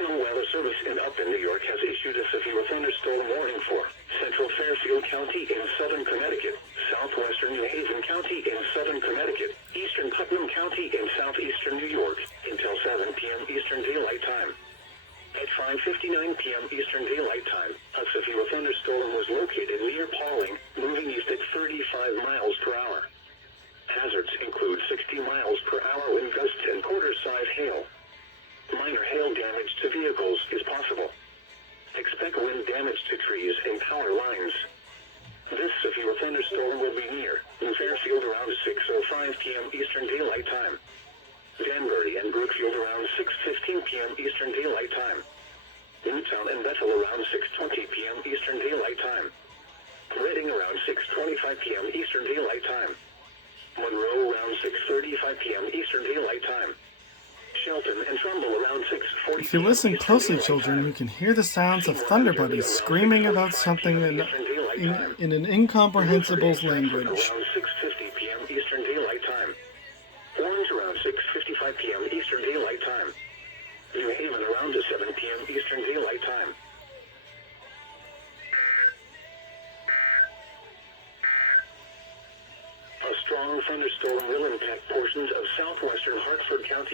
National Weather Service in Upton, New York has issued a severe thunderstorm warning for central Fairfield County in southern Connecticut, southwestern New Haven County in southern Connecticut, eastern Putnam County in southeastern New York, until 7 p.m. Eastern Daylight Time. At 5:59 p.m. Eastern Daylight Time, a severe thunderstorm was located near Pauling, moving east at 35 miles per hour. Hazards include 60 miles per hour wind gusts and quarter-size hail. Minor hail damage to vehicles is possible. Expect wind damage to trees and power lines. This severe thunderstorm will be near New Fairfield around 6:05 p.m. Eastern Daylight Time. Danbury and Brookfield around 6:15 p.m. Eastern Daylight Time. Newtown and Bethel around 6:20 p.m. Eastern Daylight Time. Reading around 6:25 p.m. Eastern Daylight Time. Monroe around 6:35 p.m. Eastern Daylight Time. Shelton and Trumbull around 6:40. If you listen closely, children, you can hear the sounds of thunder buddies screaming about something in an incomprehensible language. Around 6:50 p.m. Eastern Daylight Time. Orange around 6:55 p.m. Eastern Daylight Time. New Haven around 7 p.m. Eastern Daylight Time. A strong thunderstorm will impact portions of southwestern Hartford County.